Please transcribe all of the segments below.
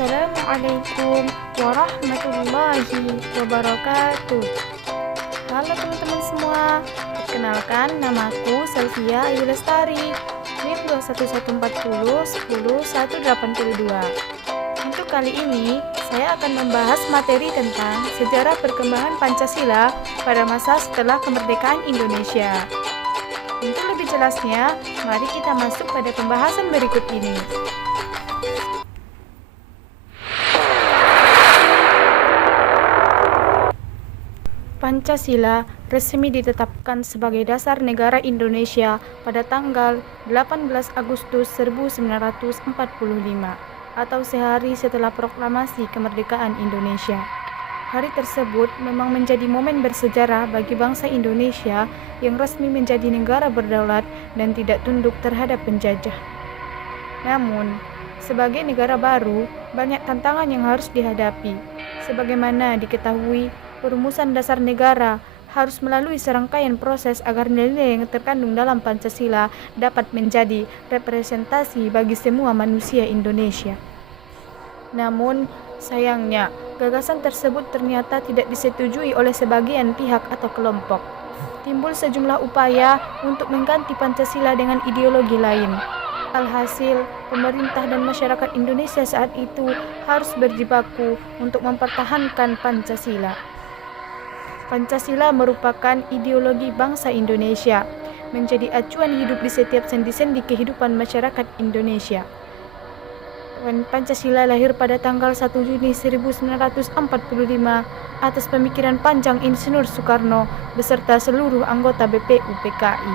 Assalamualaikum warahmatullahi wabarakatuh. Halo teman-teman semua, perkenalkan namaku Selvia Ayu Lestari, NIM 21140100182. Untuk kali ini, saya akan membahas materi tentang sejarah perkembangan Pancasila pada masa setelah kemerdekaan Indonesia. Untuk lebih jelasnya, mari kita masuk pada pembahasan berikut ini. Pancasila resmi ditetapkan sebagai dasar negara Indonesia pada tanggal 18 Agustus 1945 atau sehari setelah proklamasi kemerdekaan Indonesia. Hari tersebut memang menjadi momen bersejarah bagi bangsa Indonesia yang resmi menjadi negara berdaulat dan tidak tunduk terhadap penjajah. Namun, sebagai negara baru, banyak tantangan yang harus dihadapi. Sebagaimana diketahui, perumusan dasar negara harus melalui serangkaian proses agar nilai yang terkandung dalam Pancasila dapat menjadi representasi bagi semua manusia Indonesia. Namun, sayangnya, gagasan tersebut ternyata tidak disetujui oleh sebagian pihak atau kelompok. Timbul sejumlah upaya untuk mengganti Pancasila dengan ideologi lain. Alhasil, pemerintah dan masyarakat Indonesia saat itu harus berjibaku untuk mempertahankan Pancasila. Pancasila merupakan ideologi bangsa Indonesia, menjadi acuan hidup di setiap sendi-sendi kehidupan masyarakat Indonesia. Pancasila lahir pada tanggal 1 Juni 1945 atas pemikiran panjang Insinyur Soekarno beserta seluruh anggota BPU PKI.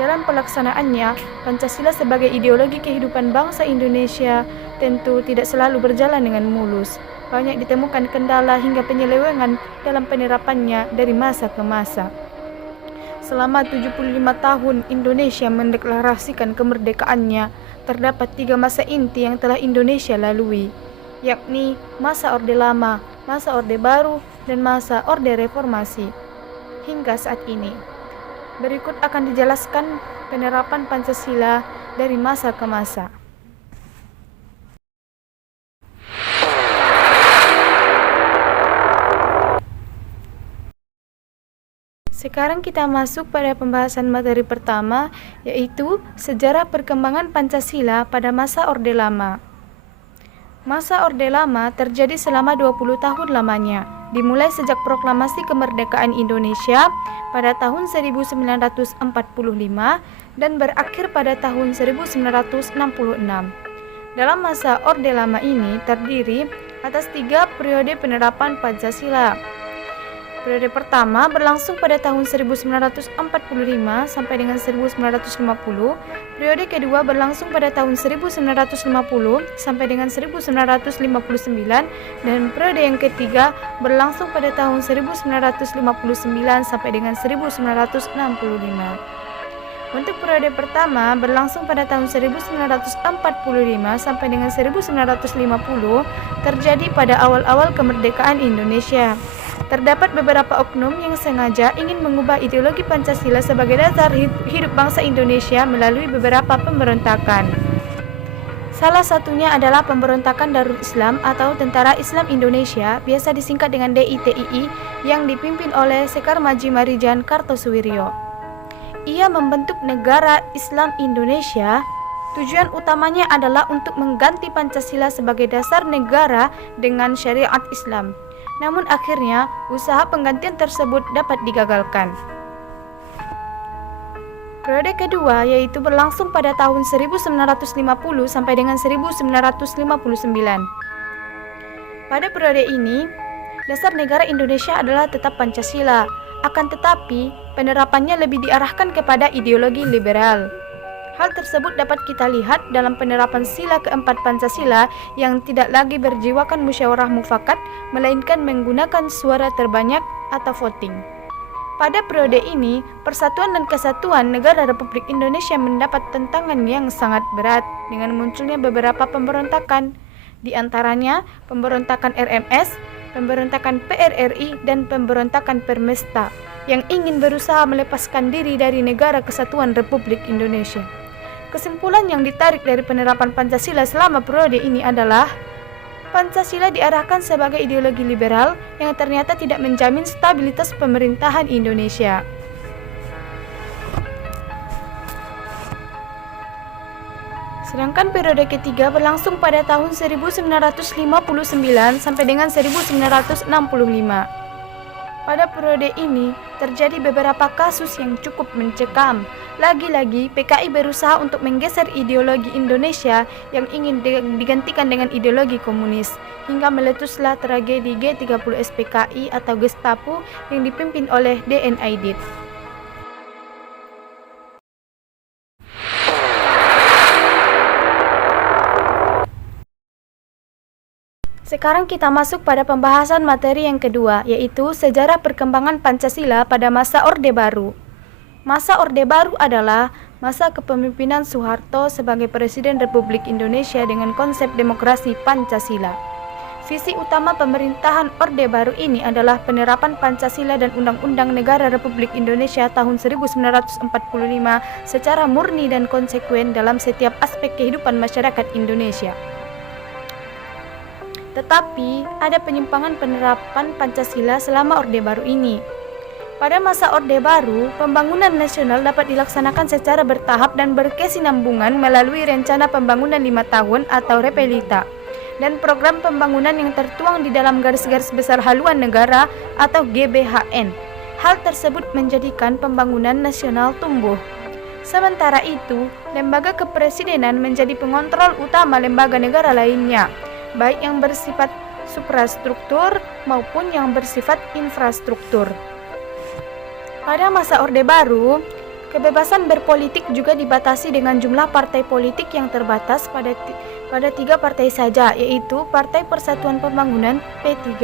Dalam pelaksanaannya, Pancasila sebagai ideologi kehidupan bangsa Indonesia tentu tidak selalu berjalan dengan mulus. Banyak ditemukan kendala hingga penyelewengan dalam penerapannya dari masa ke masa. Selama 75 tahun Indonesia mendeklarasikan kemerdekaannya, terdapat 3 masa inti yang telah Indonesia lalui, yakni masa Orde Lama, masa Orde Baru, dan masa Orde Reformasi. Hingga saat ini, berikut akan dijelaskan penerapan Pancasila dari masa ke masa. Sekarang kita masuk pada pembahasan materi pertama, yaitu sejarah perkembangan Pancasila pada masa Orde Lama. Masa Orde Lama terjadi selama 20 tahun lamanya, dimulai sejak proklamasi kemerdekaan Indonesia pada tahun 1945 dan berakhir pada tahun 1966. Dalam masa Orde Lama ini terdiri atas 3 periode penerapan Pancasila. Periode pertama berlangsung pada tahun 1945 sampai dengan 1950, periode kedua berlangsung pada tahun 1950 sampai dengan 1959, dan periode yang ketiga berlangsung pada tahun 1959 sampai dengan 1965. Untuk periode pertama berlangsung pada tahun 1945 sampai dengan 1950 terjadi pada awal-awal kemerdekaan Indonesia. Terdapat beberapa oknum yang sengaja ingin mengubah ideologi Pancasila sebagai dasar hidup bangsa Indonesia melalui beberapa pemberontakan. Salah satunya adalah pemberontakan Darul Islam atau Tentara Islam Indonesia, biasa disingkat dengan DITII, yang dipimpin oleh Sekar Maji Marijan Kartosuwiryo. Ia membentuk Negara Islam Indonesia. Tujuan utamanya adalah untuk mengganti Pancasila sebagai dasar negara dengan syariat Islam. Namun akhirnya usaha penggantian tersebut dapat digagalkan. Periode kedua yaitu berlangsung pada tahun 1950 sampai dengan 1959. Pada periode ini, dasar negara Indonesia adalah tetap Pancasila, akan tetapi penerapannya lebih diarahkan kepada ideologi liberal. Hal tersebut dapat kita lihat dalam penerapan sila keempat Pancasila yang tidak lagi berjiwakan musyawarah mufakat, melainkan menggunakan suara terbanyak atau voting. Pada periode ini, persatuan dan kesatuan negara Republik Indonesia mendapat tantangan yang sangat berat dengan munculnya beberapa pemberontakan, di antaranya pemberontakan RMS, pemberontakan PRRI, dan pemberontakan Permesta yang ingin berusaha melepaskan diri dari Negara Kesatuan Republik Indonesia. Kesimpulan yang ditarik dari penerapan Pancasila selama periode ini adalah Pancasila diarahkan sebagai ideologi liberal yang ternyata tidak menjamin stabilitas pemerintahan Indonesia. Sedangkan periode ketiga berlangsung pada tahun 1959 sampai dengan 1965. Pada periode ini terjadi beberapa kasus yang cukup mencekam. Lagi-lagi PKI berusaha untuk menggeser ideologi Indonesia yang ingin digantikan dengan ideologi komunis, hingga meletuslah tragedi G30 SPKI atau Gestapo yang dipimpin oleh D.N. Aidit. Sekarang kita masuk pada pembahasan materi yang kedua, yaitu sejarah perkembangan Pancasila pada masa Orde Baru. Masa Orde Baru adalah masa kepemimpinan Soeharto sebagai Presiden Republik Indonesia dengan konsep demokrasi Pancasila. Visi utama pemerintahan Orde Baru ini adalah penerapan Pancasila dan Undang-Undang Negara Republik Indonesia tahun 1945 secara murni dan konsekuen dalam setiap aspek kehidupan masyarakat Indonesia. Tetapi, ada penyimpangan penerapan Pancasila selama Orde Baru ini. Pada masa Orde Baru, pembangunan nasional dapat dilaksanakan secara bertahap dan berkesinambungan melalui Rencana Pembangunan 5 Tahun atau Repelita, dan program pembangunan yang tertuang di dalam Garis-Garis Besar Haluan Negara atau GBHN. Hal tersebut menjadikan pembangunan nasional tumbuh. Sementara itu, lembaga kepresidenan menjadi pengontrol utama lembaga negara lainnya, baik yang bersifat suprastruktur maupun yang bersifat infrastruktur. Pada masa Orde Baru, kebebasan berpolitik juga dibatasi dengan jumlah partai politik yang terbatas pada 3 partai saja, yaitu Partai Persatuan Pembangunan P3,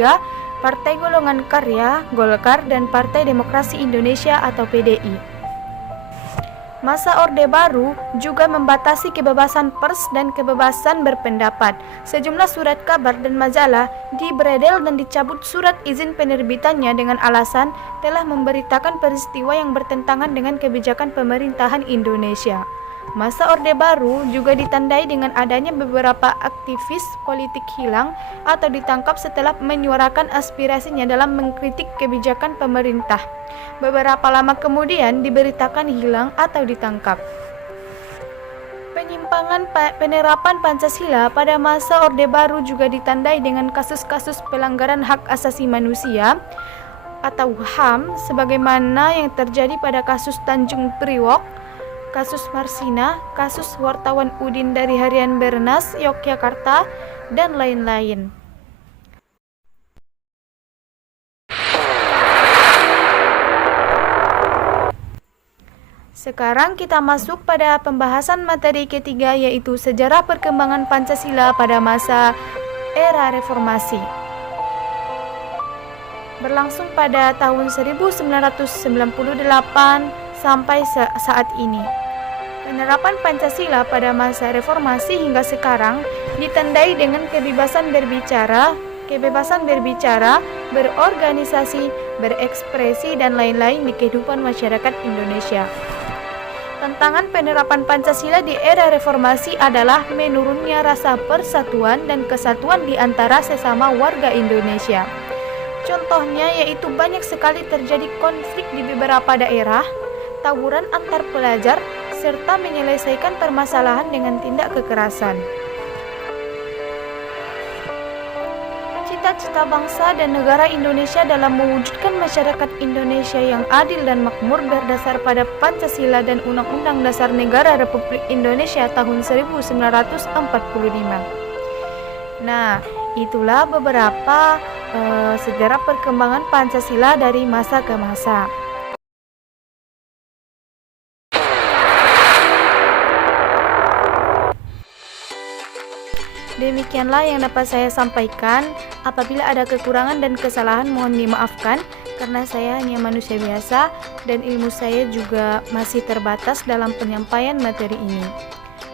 Partai Golongan Karya Golkar, dan Partai Demokrasi Indonesia atau PDI. Masa Orde Baru juga membatasi kebebasan pers dan kebebasan berpendapat. Sejumlah surat kabar dan majalah dibredel dan dicabut surat izin penerbitannya dengan alasan telah memberitakan peristiwa yang bertentangan dengan kebijakan pemerintahan Indonesia. Masa Orde Baru juga ditandai dengan adanya beberapa aktivis politik hilang atau ditangkap setelah menyuarakan aspirasinya dalam mengkritik kebijakan pemerintah. Beberapa lama kemudian diberitakan hilang atau ditangkap. Penyimpangan penerapan Pancasila pada masa Orde Baru juga ditandai dengan kasus-kasus pelanggaran hak asasi manusia atau HAM sebagaimana yang terjadi pada kasus Tanjung Priok, kasus Marsina, kasus wartawan Udin dari Harian Bernas, Yogyakarta, dan lain-lain. Sekarang kita masuk pada pembahasan materi ketiga, yaitu sejarah perkembangan Pancasila pada masa era reformasi. Berlangsung pada tahun 1998 sampai saat ini. Penerapan Pancasila pada masa reformasi hingga sekarang ditandai dengan kebebasan berbicara, berorganisasi, berekspresi, dan lain-lain di kehidupan masyarakat Indonesia. Tantangan penerapan Pancasila di era reformasi adalah menurunnya rasa persatuan dan kesatuan di antara sesama warga Indonesia. Contohnya yaitu banyak sekali terjadi konflik di beberapa daerah, tawuran antar pelajar, serta menyelesaikan permasalahan dengan tindak kekerasan. Cita-cita bangsa dan negara Indonesia dalam mewujudkan masyarakat Indonesia yang adil dan makmur berdasar pada Pancasila dan Undang-Undang Dasar Negara Republik Indonesia tahun 1945. Nah, itulah beberapa sejarah perkembangan Pancasila dari masa ke masa. Demikianlah yang dapat saya sampaikan. Apabila ada kekurangan dan kesalahan mohon dimaafkan, karena saya hanya manusia biasa dan ilmu saya juga masih terbatas dalam penyampaian materi ini.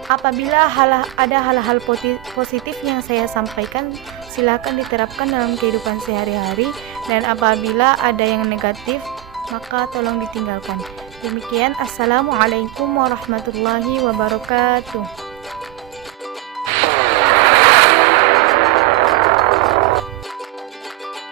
Apabila ada hal-hal positif yang saya sampaikan, silakan diterapkan dalam kehidupan sehari-hari, dan apabila ada yang negatif, maka tolong ditinggalkan. Demikian, Assalamualaikum warahmatullahi wabarakatuh.